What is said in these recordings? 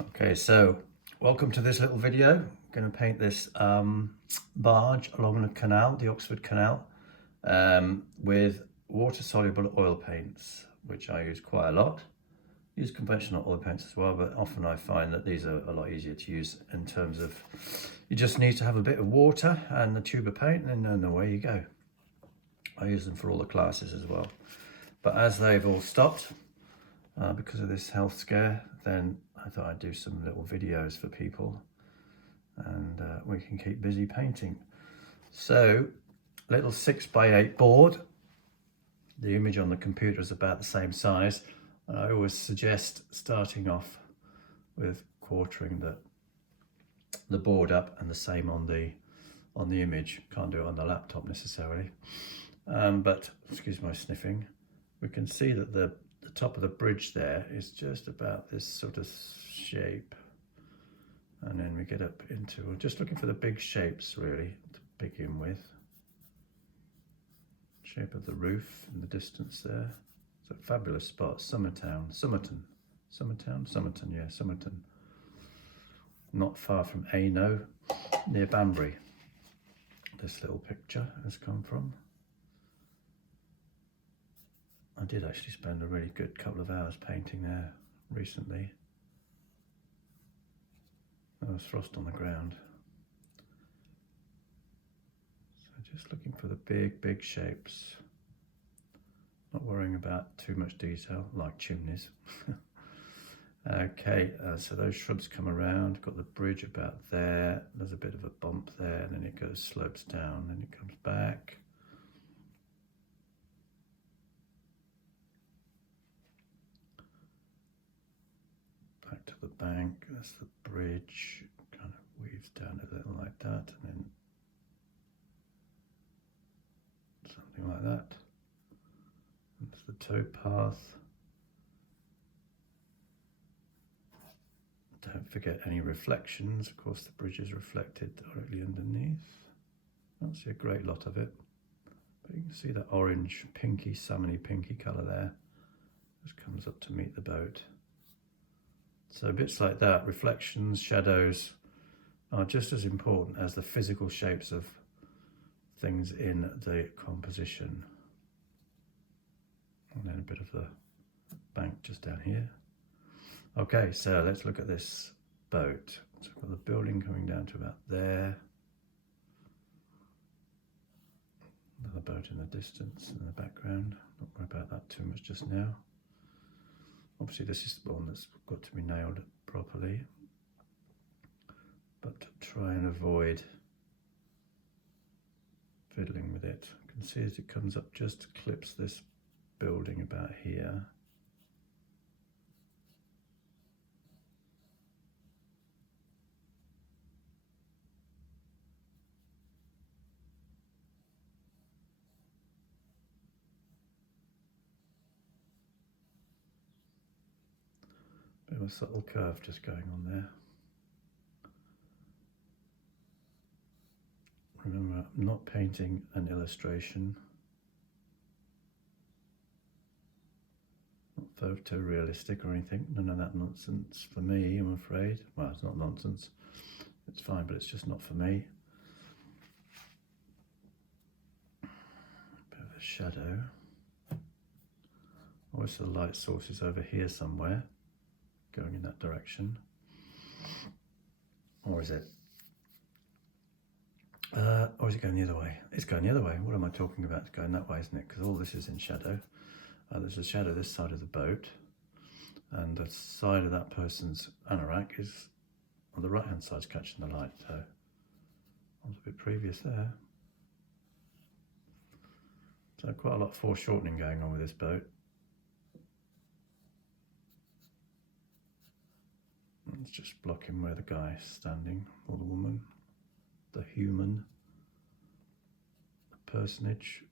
Okay, so welcome to this little video. I'm going to paint this barge along the canal, the Oxford Canal, with water-soluble oil paints, which I use quite a lot. Use conventional oil paints as well, but often I find that these are a lot easier to use in terms of you just need to have a bit of water and the tube of paint, and then away you go. I use them for all the classes as well. But as they've all stopped, because of this health scare, then I thought I'd do some little videos for people, and we can keep busy painting. So, little 6x8 board. The image on the computer is about the same size. I always suggest starting off with quartering the board up, and the same on the image. Can't do it on the laptop necessarily. But excuse my sniffing. We can see that the top of the bridge there is just about this sort of shape, and then we get up into, we're just looking for the big shapes really to begin with. Shape of the roof in the distance there. It's a fabulous spot. Somerton, yeah, Somerton. Not far from Ayno, near Banbury. This little picture has come from. I did actually spend a really good couple of hours painting there recently. There was frost on the ground. So just looking for the big shapes. Not worrying about too much detail, like chimneys. Okay, so those shrubs come around, got the bridge about there. There's a bit of a bump there, and then it goes, slopes down, then it comes back. Back to the bank, that's the bridge, kind of weaves down a little like that, and then something like that. That's the towpath. Don't forget any reflections. Of course, the bridge is reflected directly underneath. Don't see a great lot of it, but you can see that orange, pinky, salmony pinky colour there. Just comes up to meet the boat. So bits like that, reflections, shadows, are just as important as the physical shapes of things in the composition. And then a bit of the bank just down here. Okay, so let's look at this boat. So we've got the building coming down to about there. Another boat in the distance in the background. Not worry about that too much just now. Obviously this is the one that's got to be nailed properly, but try and avoid fiddling with it. You can see as it comes up, just clips this building about here. Bit of a subtle curve just going on there. Remember, I'm not painting an illustration. Not photorealistic or anything. None of that nonsense for me, I'm afraid. Well, it's not nonsense. It's fine, but it's just not for me. Bit of a shadow. Obviously the light source is over here somewhere, going in that direction. Or is it? Or is it going the other way? It's going the other way. What am I talking about? It's going that way, isn't it? Because all this is in shadow. There's a shadow this side of the boat, and the side of that person's anorak is on the right hand side, catching the light. So I was a bit previous there. So quite a lot of foreshortening going on with this boat. It's just blocking where the guy is standing, or the woman, the human, the personage.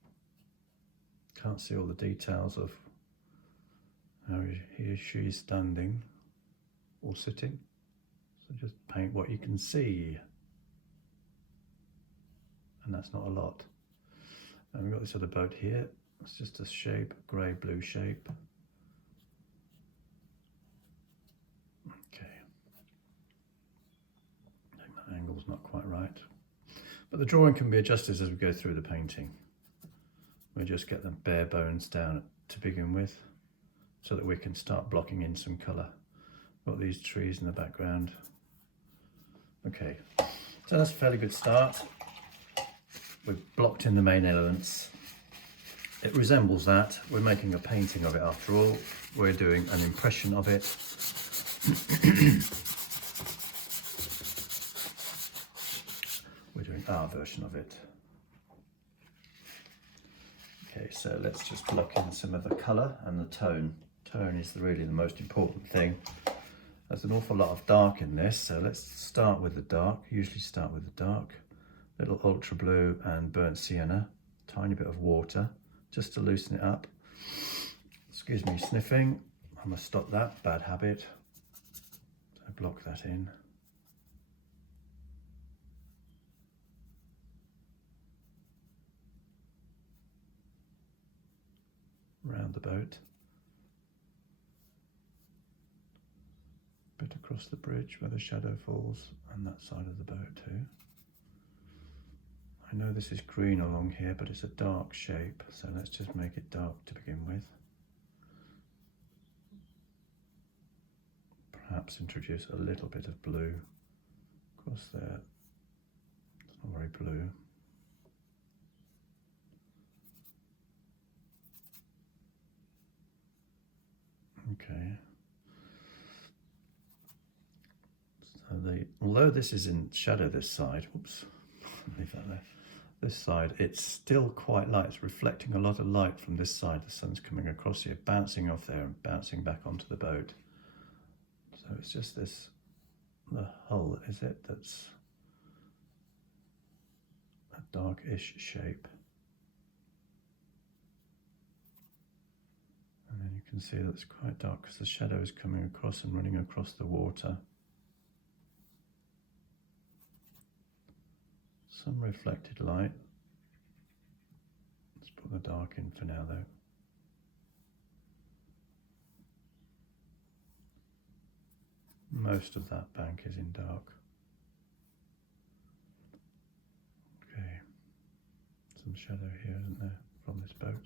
Can't see all the details of how he or she is standing or sitting. So just paint what you can see. And that's not a lot. And we've got this other boat here. It's just a shape, grey-blue shape. Okay. right. But the drawing can be adjusted as we go through the painting. We'll just get the bare bones down to begin with so that we can start blocking in some colour. Got these trees in the background. Okay, so that's a fairly good start. We've blocked in the main elements. It resembles that. We're making a painting of it after all. We're doing an impression of it. We're doing our version of it. Okay, so let's just block in some of the colour and the tone. Tone is really the most important thing. There's an awful lot of dark in this, so let's start with the dark. Usually start with the dark. Little ultra blue and burnt sienna. Tiny bit of water, just to loosen it up. Excuse me sniffing. I must stop that, bad habit. So block that in. Round the boat. Bit across the bridge where the shadow falls, and that side of the boat too. I know this is green along here, but it's a dark shape, so let's just make it dark to begin with. Perhaps introduce a little bit of blue across there. It's not very blue. Okay. So although this is in shadow this side, whoops, leave that there. This side, it's still quite light. It's reflecting a lot of light from this side. The sun's coming across here, bouncing off there and bouncing back onto the boat. So it's just this, the hull, is it, that's a darkish shape. And then you can see that it's quite dark because the shadow is coming across and running across the water. Some reflected light. Let's put the dark in for now though. Most of that bank is in dark. Okay, some shadow here, isn't there, from this boat?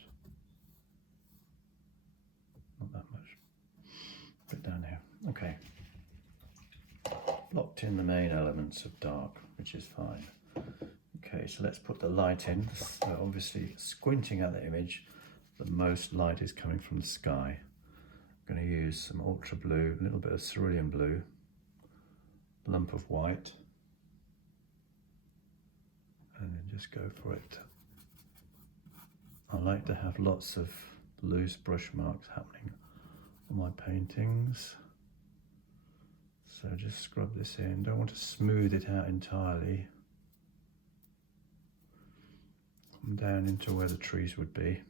Not that much. Put it down here. Okay. Blocked in the main elements of dark, which is fine. Okay, so let's put the light in. So obviously, squinting at the image, the most light is coming from the sky. I'm going to use some ultra blue, a little bit of cerulean blue, lump of white, and then just go for it. I like to have lots of loose brush marks happening on my paintings. So just scrub this in. Don't want to smooth it out entirely. Come down into where the trees would be.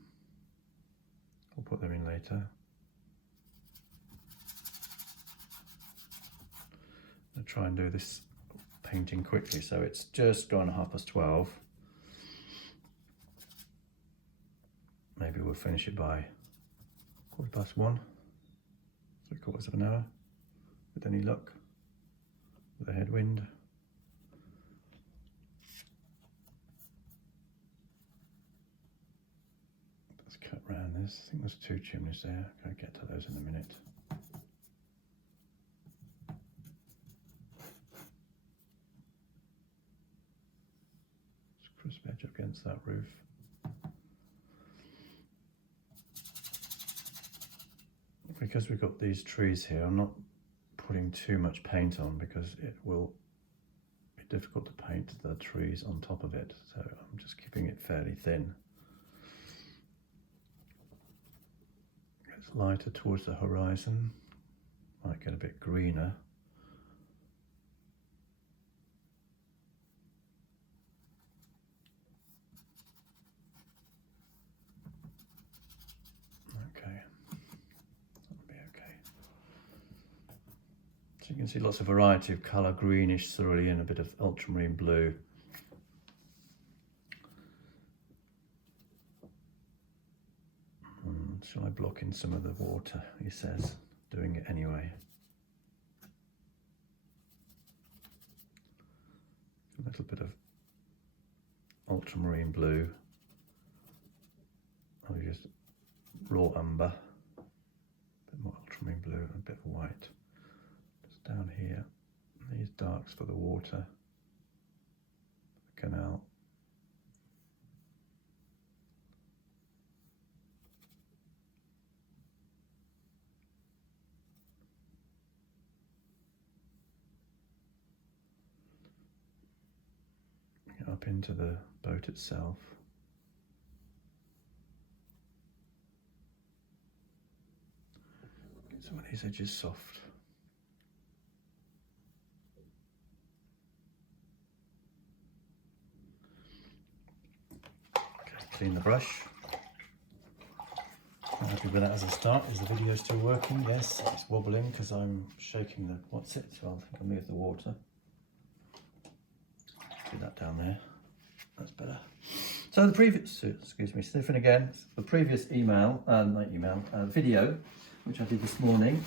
I'll put them in later. I'll try and do this painting quickly. So it's just gone 12:30. Maybe we'll finish it by 1:15, 3/4 of an hour, with any luck, with a headwind. Let's cut round this. I think there's 2 chimneys there. I'll get to those in a minute. Just crisp edge up against that roof. Because we've got these trees here, I'm not putting too much paint on because it will be difficult to paint the trees on top of it. So I'm just keeping it fairly thin. It's lighter towards the horizon, might get a bit greener. So you can see lots of variety of colour, greenish, cerulean, a bit of ultramarine blue. Shall I block in some of the water, he says, doing it anyway. A little bit ultramarine blue, I'll use raw umber, a bit more ultramarine blue and a bit of white. Just down here, these darks for the water, the canal. Get up into the boat itself. Get some of these edges soft. Clean the brush. I'm happy with that as a start. Is the video still working? Yes, it's wobbling because I'm shaking the what's it, so I think I'll move the water. Do that down there. That's better. So the previous, excuse me, sniffing again. The previous video, which I did this morning,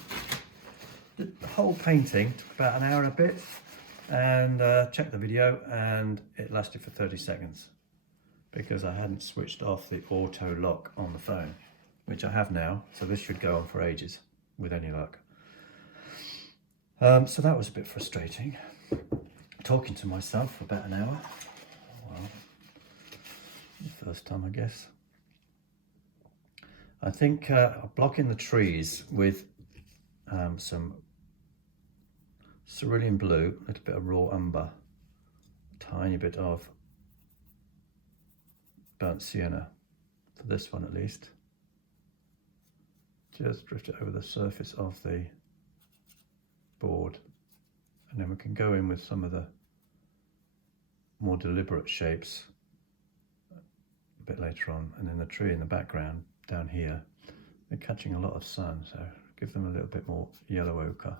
the whole painting took about an hour and a bit, and checked the video, and it lasted for 30 seconds. Because I hadn't switched off the auto lock on the phone, which I have now, so this should go on for ages with any luck. So that was a bit frustrating. Talking to myself for about an hour. Well, the first time, I guess. I think blocking the trees with some cerulean blue, a little bit of raw umber, a tiny bit of burnt sienna, for this one at least. Just drift it over the surface of the board, and then we can go in with some of the more deliberate shapes a bit later on. And then the tree in the background down here, they're catching a lot of sun, so give them a little bit more yellow ochre.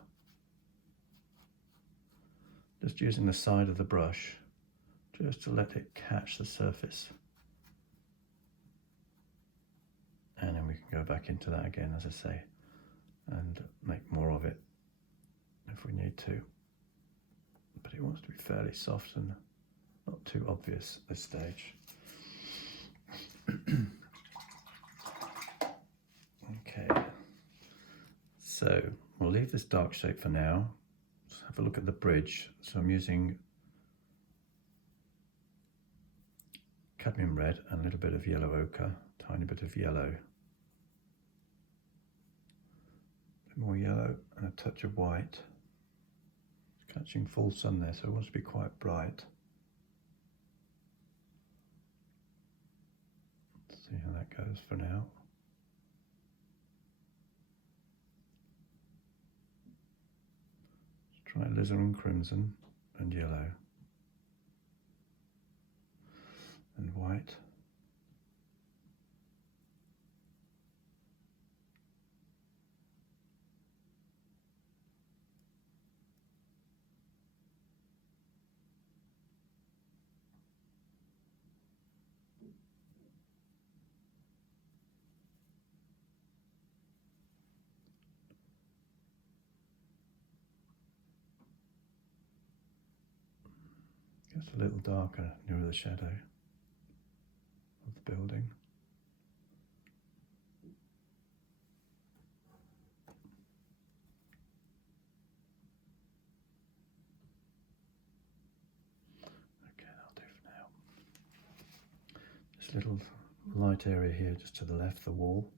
Just using the side of the brush just to let it catch the surface. And then we can go back into that again, as I say, and make more of it if we need to. But it wants to be fairly soft and not too obvious at this stage. Okay, so we'll leave this dark shape for now. Let's have a look at the bridge. So I'm using cadmium red and a little bit of yellow ochre, tiny bit of yellow, a bit more yellow and a touch of white. It's catching full sun there, so it wants to be quite bright. Let's see how that goes for now. Let's try alizarin crimson and yellow and white. Just a little darker nearer the shadow of the building. Okay, that'll do for now. This little light area here just to the left, the wall.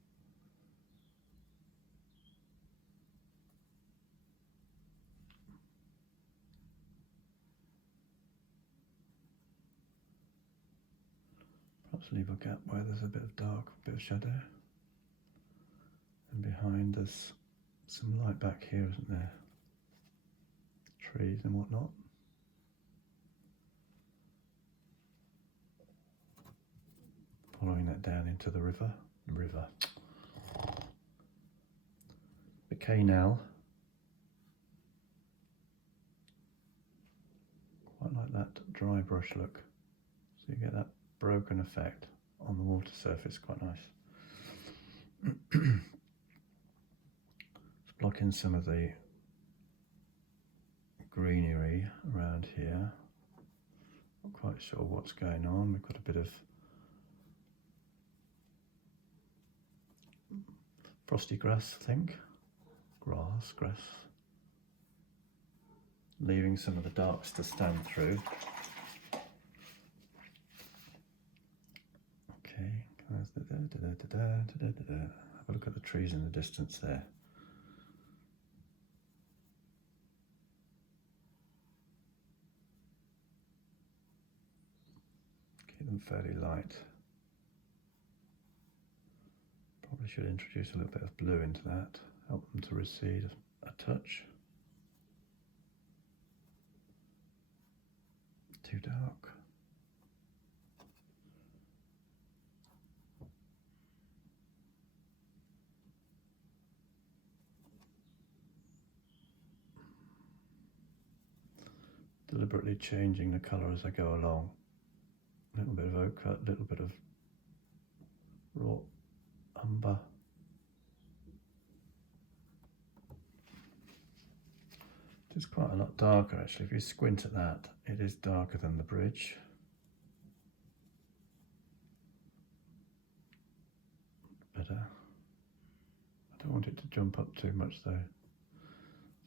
Perhaps leave a gap where there's a bit of dark, a bit of shadow. And behind there's some light back here, isn't there? Trees and whatnot. Following that down into the river. The canal. Quite like that dry brush look. So you get that broken effect on the water surface, quite nice. It's blocking some of the greenery around here, Not quite sure what's going on. We've got a bit of frosty grass, I think. Grass. Leaving some of the darks to stand through. Okay, have a look at the trees in the distance there. Keep them fairly light. Probably should introduce a little bit of blue into that, help them to recede a touch. Too dark. Deliberately changing the colour as I go along. A little bit of ochre, a little bit of raw umber. It's quite a lot darker actually. If you squint at that, it is darker than the bridge. Better. I don't want it to jump up too much though.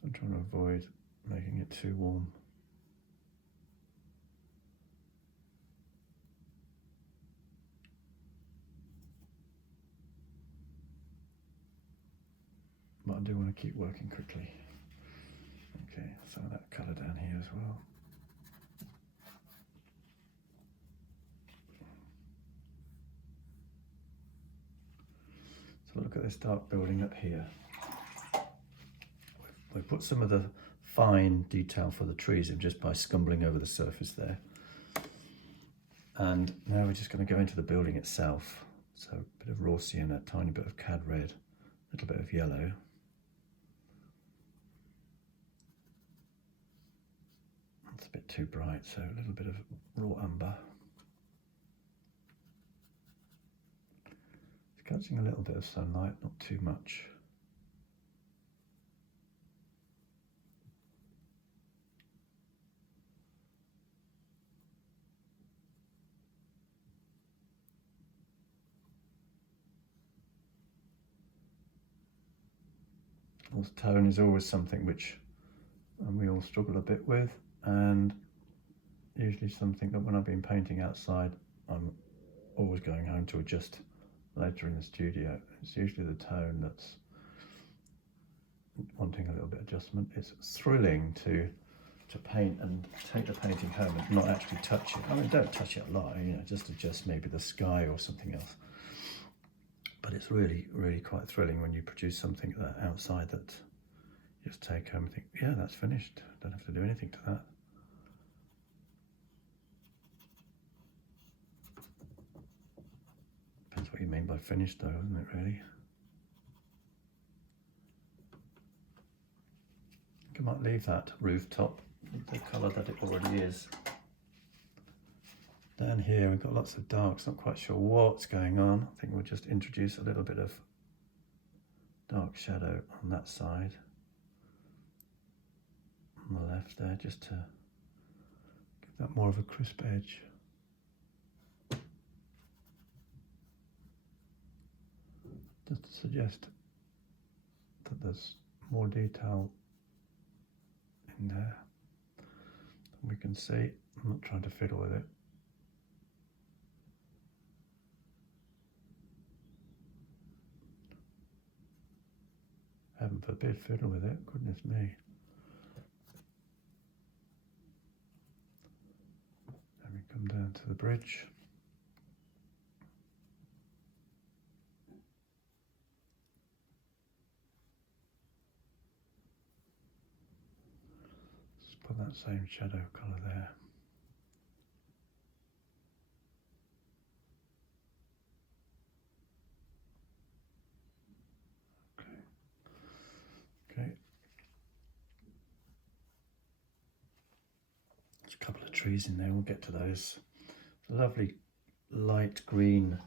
I'm trying to avoid making it too warm. But I do want to keep working quickly. Okay, some of that colour down here as well. So look at this dark building up here. We put some of the fine detail for the trees in just by scumbling over the surface there. And now we're just going to go into the building itself. So a bit of raw sienna, a tiny bit of cad red, a little bit of yellow. It's a bit too bright, so a little bit of raw umber. It's catching a little bit of sunlight, not too much. Tone is always something which we all struggle a bit with, and usually something that when I've been painting outside I'm always going home to adjust later in the studio. It's usually the tone that's wanting a little bit of adjustment. It's thrilling to paint and take the painting home and not actually touch it. I mean, don't touch it a lot, you know, just adjust maybe the sky or something else. But it's really, really quite thrilling when you produce something outside that you just take home and think, yeah, that's finished. Don't have to do anything to that. Depends what you mean by finished though, isn't it really? You might leave that rooftop the colour that it already is. Down here we've got lots of darks, not quite sure what's going on. I think we'll just introduce a little bit of dark shadow on that side, on the left there, just to give that more of a crisp edge. Just to suggest that there's more detail in there than we can see. I'm not trying to fiddle with it. Heaven forbid fiddle with it, goodness me. Then we come down to the bridge. Just put that same shadow colour there. Okay. There's a couple of trees in there, we'll get to those. It's a lovely light green,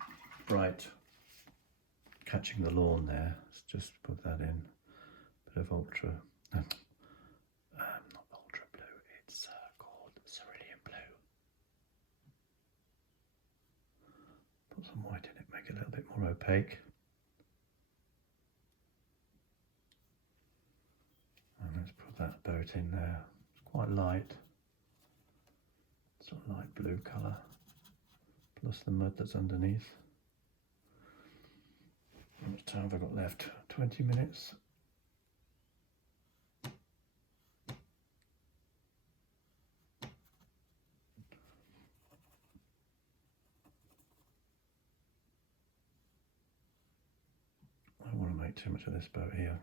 bright, catching the lawn there. Let's just put that in. Bit of ultra, not ultra blue, it's called cerulean blue. make it a little bit more opaque. And let's put that boat in there. It's quite light, sort of light blue colour, plus the mud that's underneath. How much time have I got left? 20 minutes. I don't want to make too much of this boat here.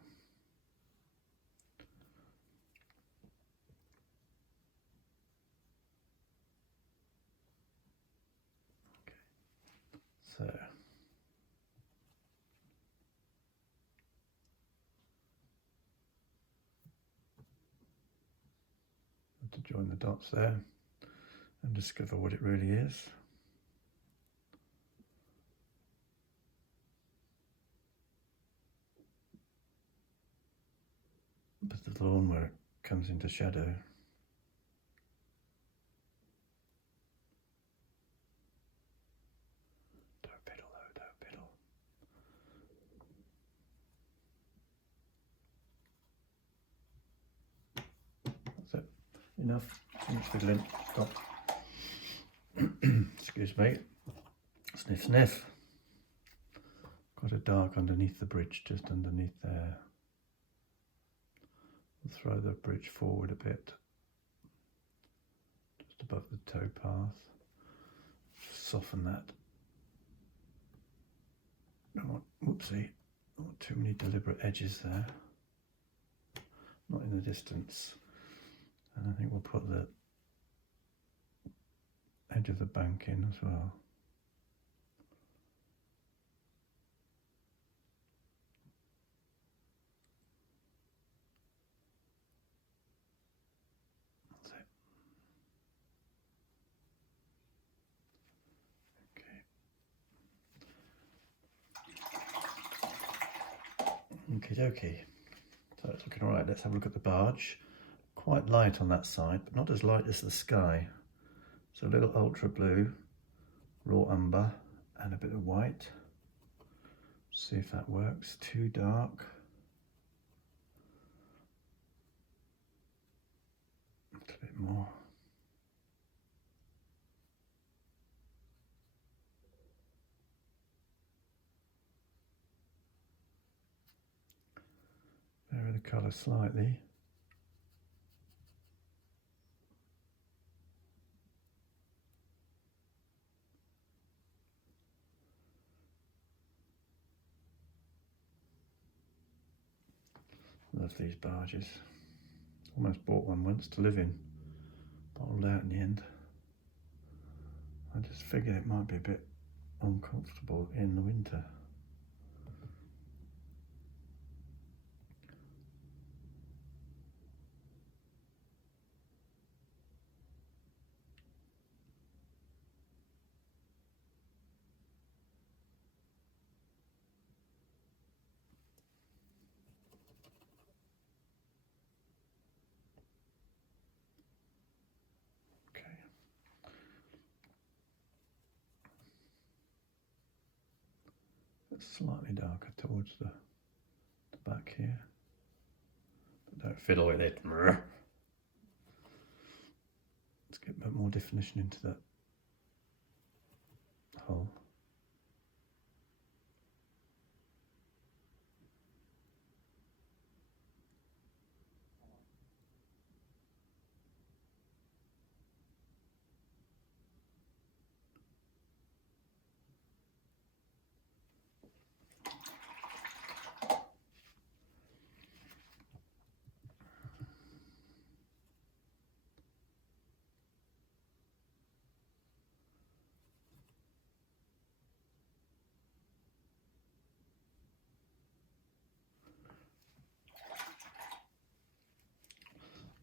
Okay. So to join the dots there and discover what it really is. But the lawn where it comes into shadow. Don't piddle though, don't piddle. That's it. Enough. Too much fiddling. Stop. Excuse me. Sniff, sniff. Got a dark underneath the bridge, just underneath there. We'll throw the bridge forward a bit, just above the towpath. Soften that. Don't want, whoopsie, don't want too many deliberate edges there. Not in the distance. And I think we'll put the edge of the bank in as well. That's it. Okay. Okie dokie. So it's looking alright. Let's have a look at the barge. Quite light on that side, but not as light as the sky. So a little ultra blue, raw umber, and a bit of white. See if that works. Too dark. A little bit more. Vary the colour slightly. Love these barges. Almost bought one once to live in. Bottled out in the end. I just figured it might be a bit uncomfortable in the winter. It's slightly darker towards the back here, but don't fiddle with it. Let's get a bit more definition into that hull.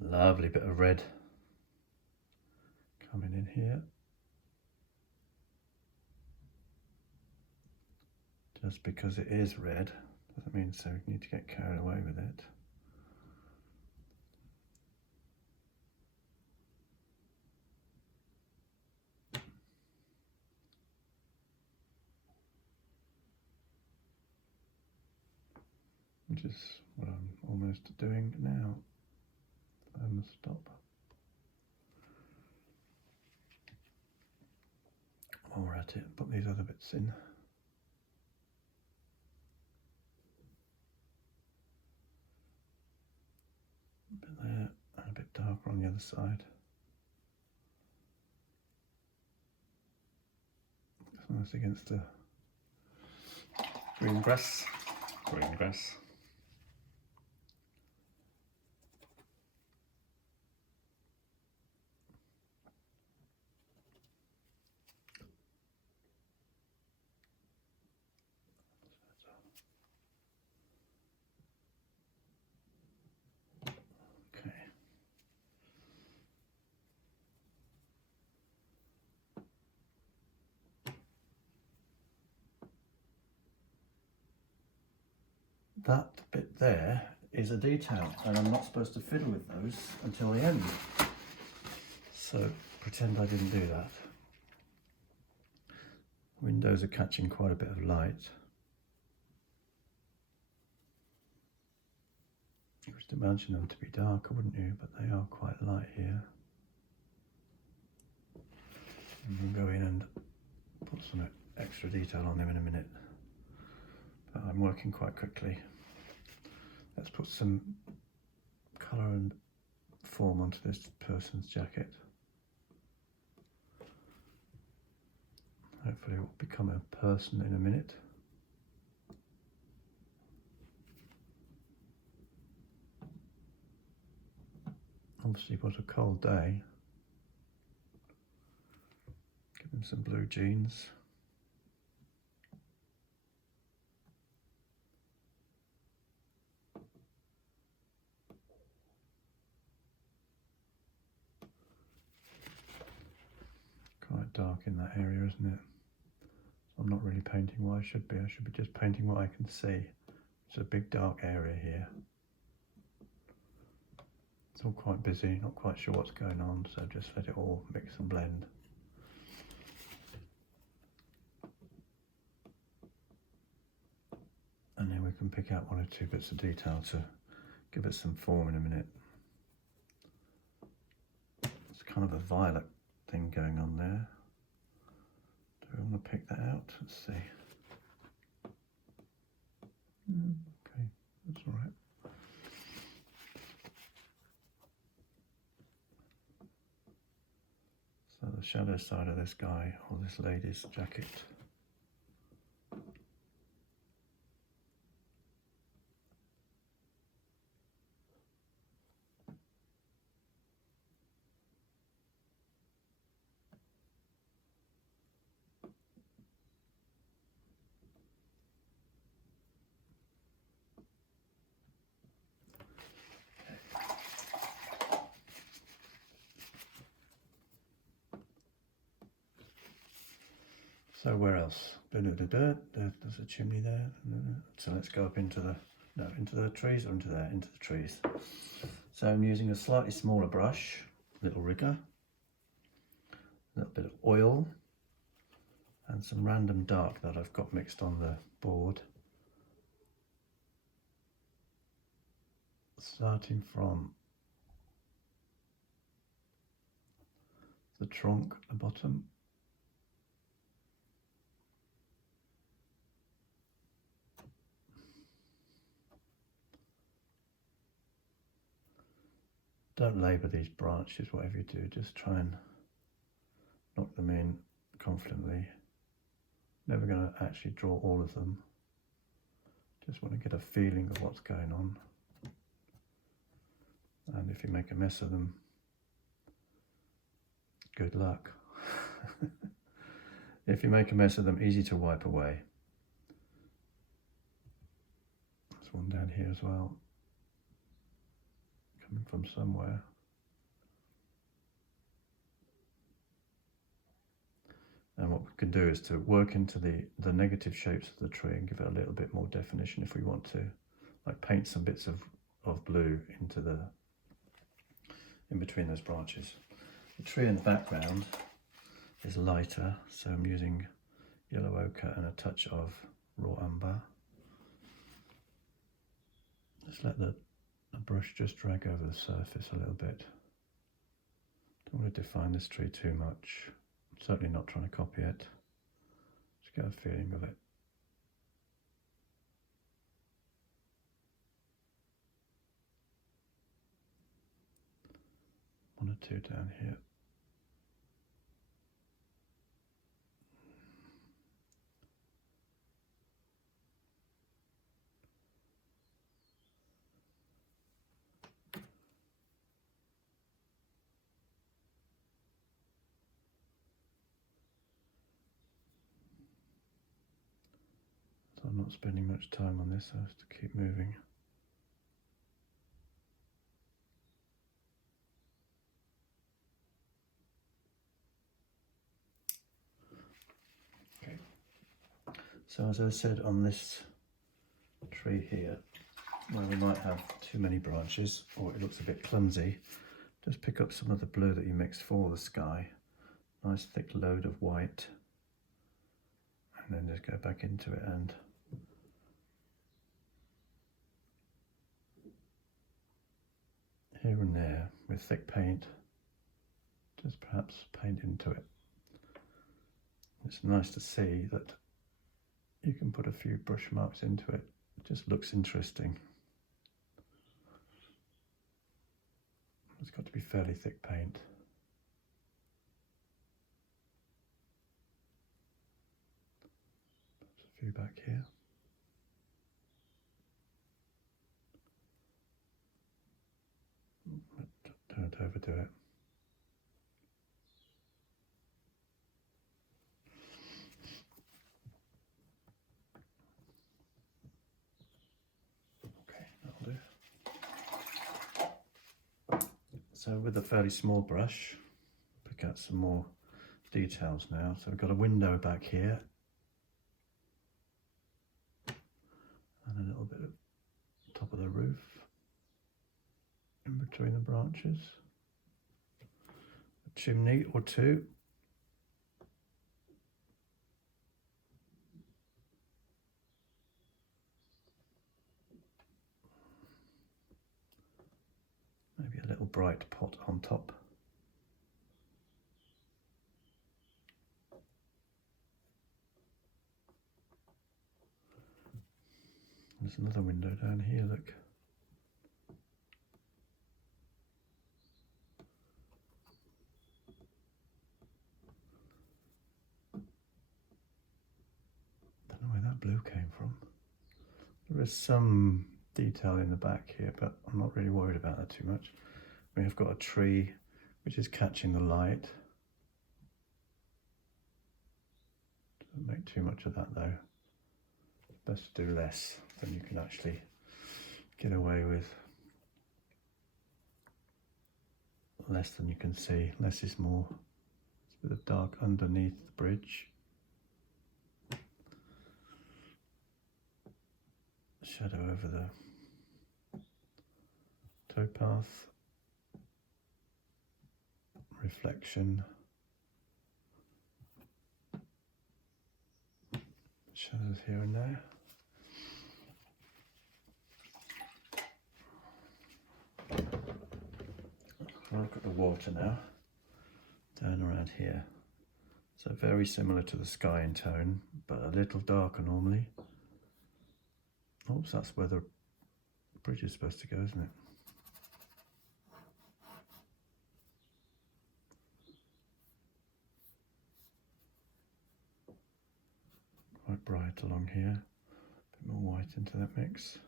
Lovely bit of red coming in here. Just because it is red doesn't mean so we need to get carried away with it. which is what I'm almost doing now. I must stop. While we're at it, put these other bits in. A bit there, and a bit darker on the other side. It's nice against the green grass. Green grass. Okay. That bit there is a detail, and I'm not supposed to fiddle with those until the end. So pretend I didn't do that. Windows are catching quite a bit of light. You would imagine them to be darker, wouldn't you? But they are quite light here. And we'll go in and put some extra detail on them in a minute. But I'm working quite quickly. Let's put some colour and form onto this person's jacket. Hopefully it will become a person in a minute. Obviously it was a cold day. Give him some blue jeans. Quite dark in that area, isn't it? I'm not really painting what I should be. I should be just painting what I can see. It's a big dark area here. It's all quite busy, not quite sure what's going on, so just let it all mix and blend. And then we can pick out one or two bits of detail to give it some form in a minute. It's kind of a violet thing going on there. Do we want to pick that out? Let's see. Okay, that's all right. So the shadow side of this guy or this lady's jacket. So where else? There's a chimney there. So let's go up into the trees or into there, into the trees. So I'm using a slightly smaller brush, little rigger, a little bit of oil, and some random dark that I've got mixed on the board. Starting from the trunk at the bottom. Don't labour these branches, whatever you do, just try and knock them in confidently. Never going to actually draw all of them. Just want to get a feeling of what's going on. And if you make a mess of them, good luck. If you make a mess of them, easy to wipe away. There's one down here as well, coming from somewhere. And what we can do is to work into the negative shapes of the tree and give it a little bit more definition if we want to. Like paint some bits of blue into in between those branches. The tree in the background is lighter, so I'm using yellow ochre and a touch of raw umber. Just let the brush just drag over the surface a little bit. Don't want to define this tree too much. I'm certainly not trying to copy it. Just get a feeling of it. One or two down here. So I'm not spending much time on this, I have to keep moving. Okay. So as I said, on this tree here, where we might have too many branches or it looks a bit clumsy, just pick up some of the blue that you mixed for the sky. Nice thick load of white, and then just go back into it and here and there with thick paint, just perhaps paint into it. It's nice to see that you can put a few brush marks into it. It just looks interesting. It's got to be fairly thick paint. There's a few back here. But don't overdo it. Okay, that'll do. So with a fairly small brush, pick out some more details now. So we've got a window back here, and a little bit of top of the roof in between the branches, a chimney or two, maybe a little bright pot on top. There's another window down here, look. Don't know where that blue came from. There is some detail in the back here, but I'm not really worried about that too much. We have got a tree which is catching the light. Don't make too much of that though. Best to do less, then you can actually get away with less than you can see. Less is more. It's a bit of dark underneath the bridge. Shadow over the towpath. Reflection. Shadows here and there. Look at the water now, down around here. So very similar to the sky in tone, but a little darker normally. Oops, that's where the bridge is supposed to go, isn't it? Quite bright along here. A bit more white into that mix.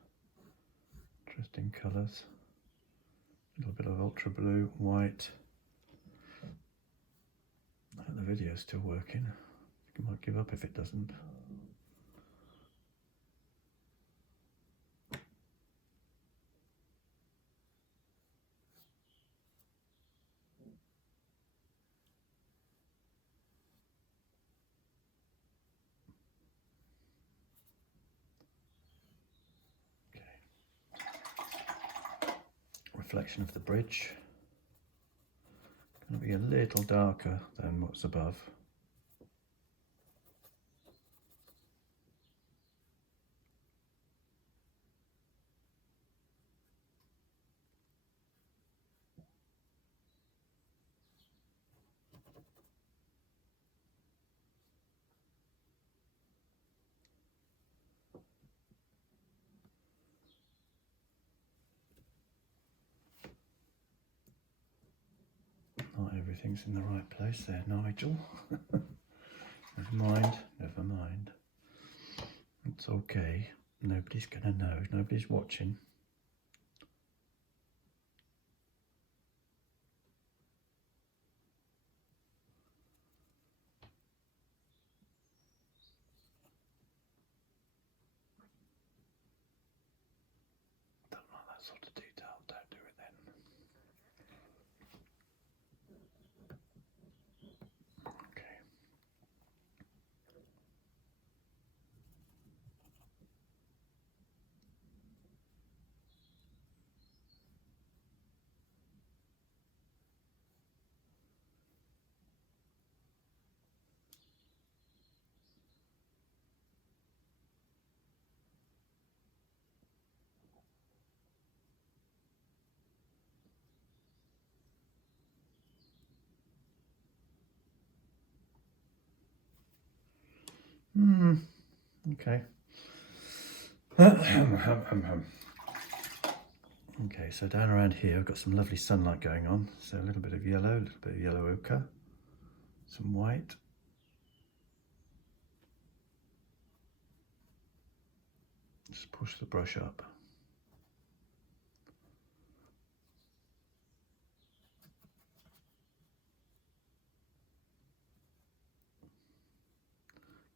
Interesting colours. A little bit of ultra blue, white. I hope the video's still working. I might give up if it doesn't. Reflection of the bridge. Going to be a little darker than what's above. everything's in the right place there, Nigel. Never mind, never mind. It's okay. Nobody's gonna know. Nobody's watching. Don't like that sort of detail. Don't do it then. Okay. Okay. Okay, so down around here I've got some lovely sunlight going on. So a little bit of yellow, a little bit of yellow ochre, some white. Just push the brush up.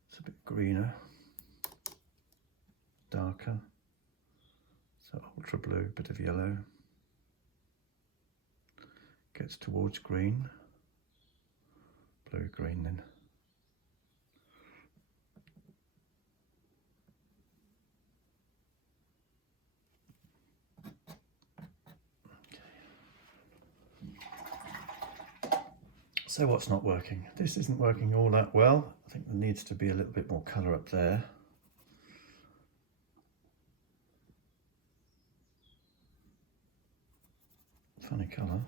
It's a bit greener, darker. So ultra blue, bit of yellow. Gets towards green. Blue green then. So what's not working? This isn't working all that well. I think there needs to be a little bit more colour up there. Funny colour.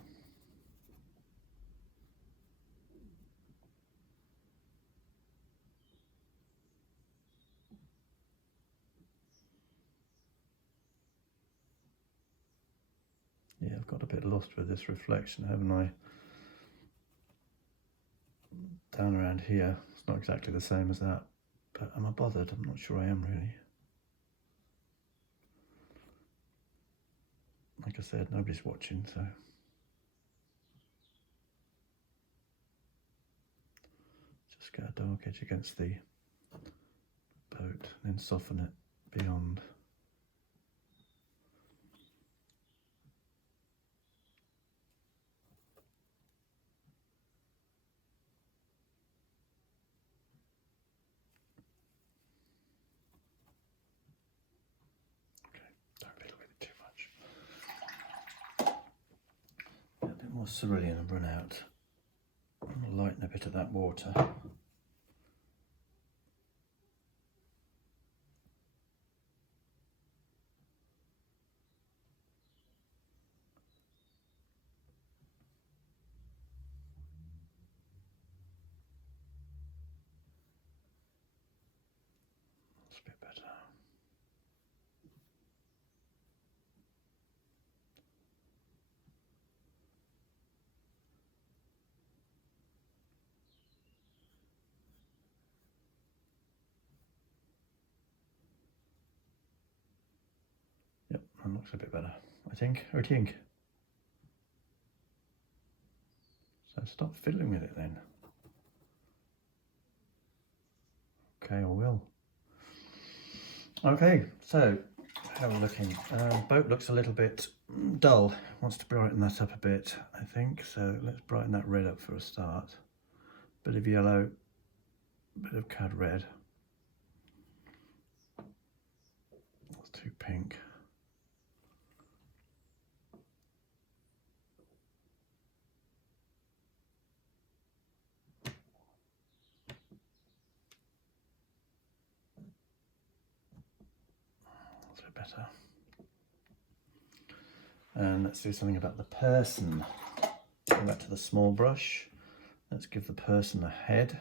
Yeah, I've got a bit lost with this reflection, haven't I? Down around here, it's not exactly the same as that, but am I bothered? I'm not sure I am really. Like I said, nobody's watching, so. Just get a dark edge against the boat and then soften it beyond. Don't fiddle with it too much. A bit more cerulean and run out. I'll lighten a bit of that water. That's a bit better. Yep, that looks a bit better, I think. So stop fiddling with it then. Okay, I will. Okay, so how are we looking? Boat looks a little bit dull. Wants to brighten that up a bit, I think. So let's brighten that red up for a start. Bit of yellow, bit of cad red. That's too pink. That's a bit better. And let's do something about the person. Go back to the small brush. Let's give the person a head.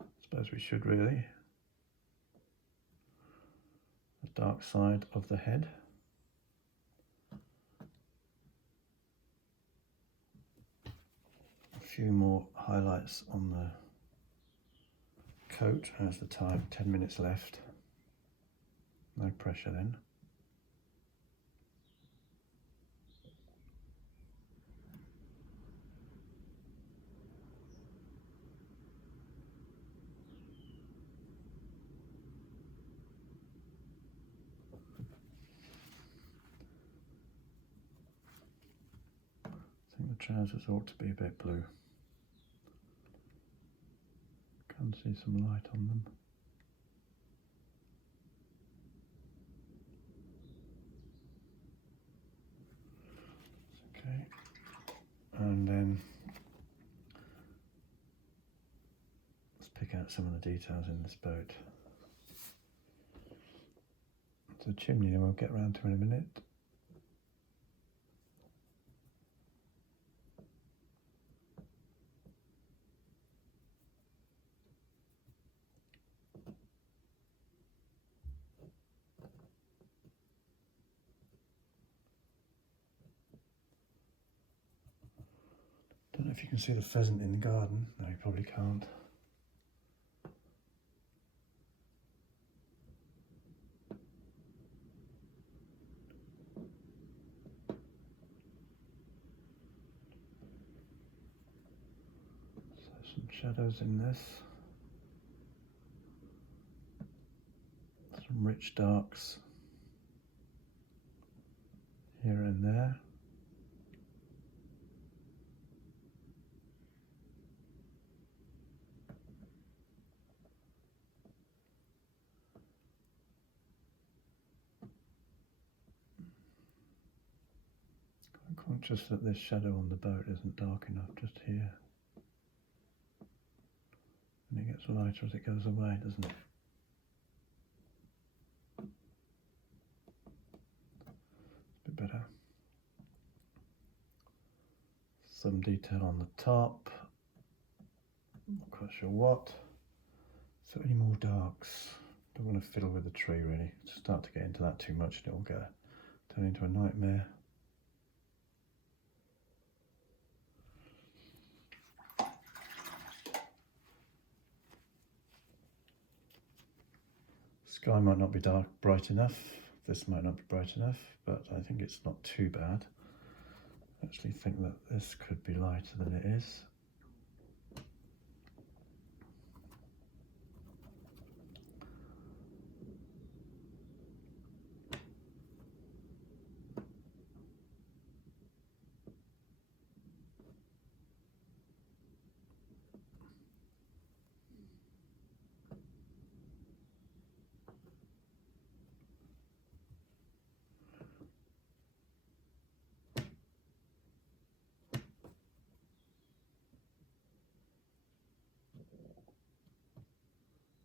I suppose we should really. The dark side of the head. few more highlights on the coat. As the time, 10 minutes left. No pressure then. I think the trousers ought to be a bit blue. Can see some light on them. Okay, and then let's pick out some of the details in this boat. The chimney we'll get round to in a minute. Don't know if you can see the pheasant in the garden. No, you probably can't. So some shadows in this. Some rich darks here and there. I'm conscious that this shadow on the boat isn't dark enough just here. And it gets lighter as it goes away, doesn't it? It's a bit better. Some detail on the top. Not quite sure what. So any more darks? Don't want to fiddle with the tree really. Start to get into that too much and it'll turn into a nightmare. Sky might not be bright enough. This might not be bright enough, but I think it's not too bad. I actually think that this could be lighter than it is.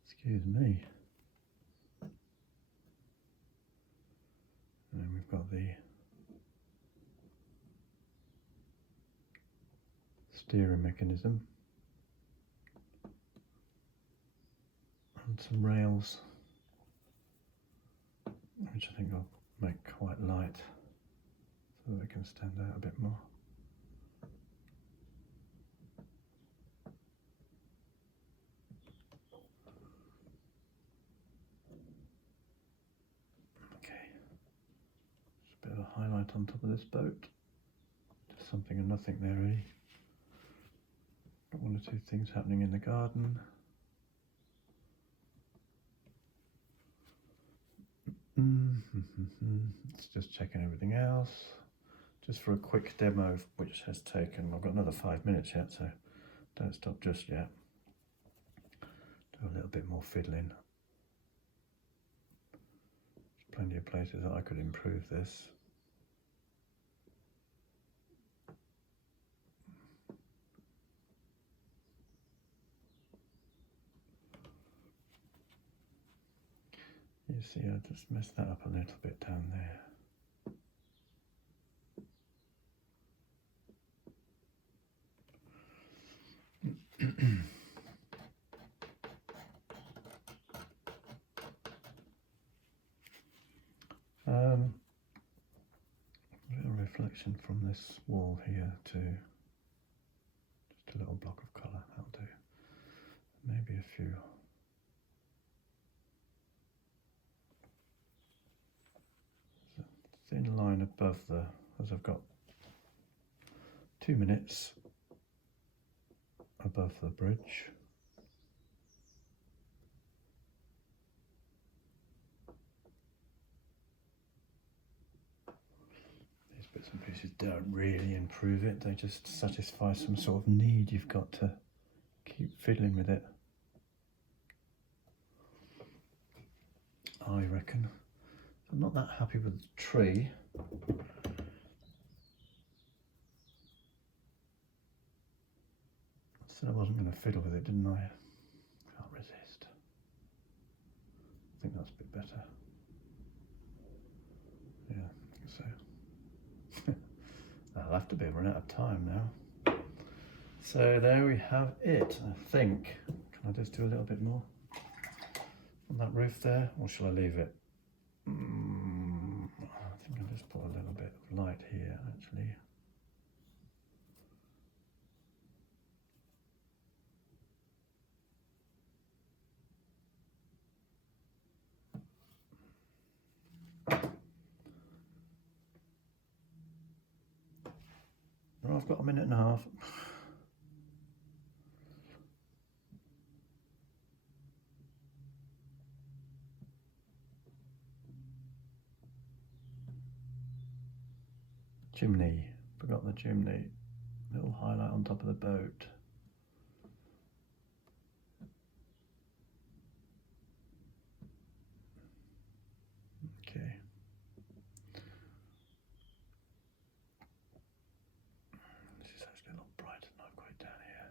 Excuse me. And then we've got the steering mechanism and some rails, which I think I'll make quite light so that they can stand out a bit more. Bit of a highlight on top of this boat. Just something and nothing there really. Got one or two things happening in the garden. It's just checking everything else. Just for a quick demo, which has taken, I've got another 5 minutes yet, so don't stop just yet. Do a little bit more fiddling. There's plenty of places that I could improve this. You see, I just messed that up a little bit down there. A reflection from this wall here too. Just a little block of colour, that'll do. Maybe a few. Thin line above as I've got 2 minutes above the bridge. These bits and pieces don't really improve it, they just satisfy some sort of need. You've got to keep fiddling with it, I reckon. I'm not that happy with the tree. Said I wasn't going to fiddle with it, didn't I? Can't resist. I think that's a bit better. Yeah, I think so. That'll have to be, run out of time now. So there we have it, I think. Can I just do a little bit more on that roof there, or shall I leave it? I think I'll just put a little bit of light here, actually. Well, I've got a minute and a half. Chimney, forgot the chimney. Little highlight on top of the boat. Okay. This is actually a lot brighter, not quite down here.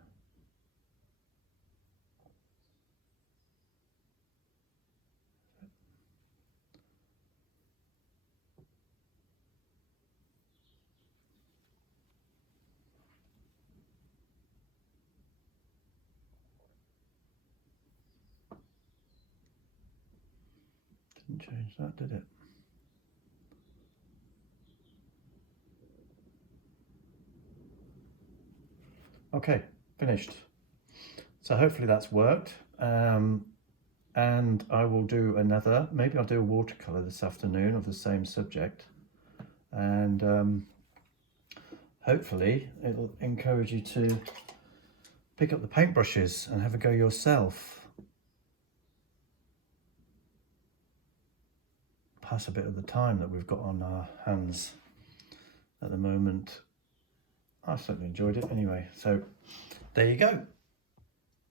Didn't change that, did it? Okay, finished. So hopefully that's worked. And I will do another, maybe I'll do a watercolour this afternoon of the same subject. And hopefully it'll encourage you to pick up the paintbrushes and have a go yourself. Pass a bit of the time that we've got on our hands at the moment. I've certainly enjoyed it anyway. So there you go.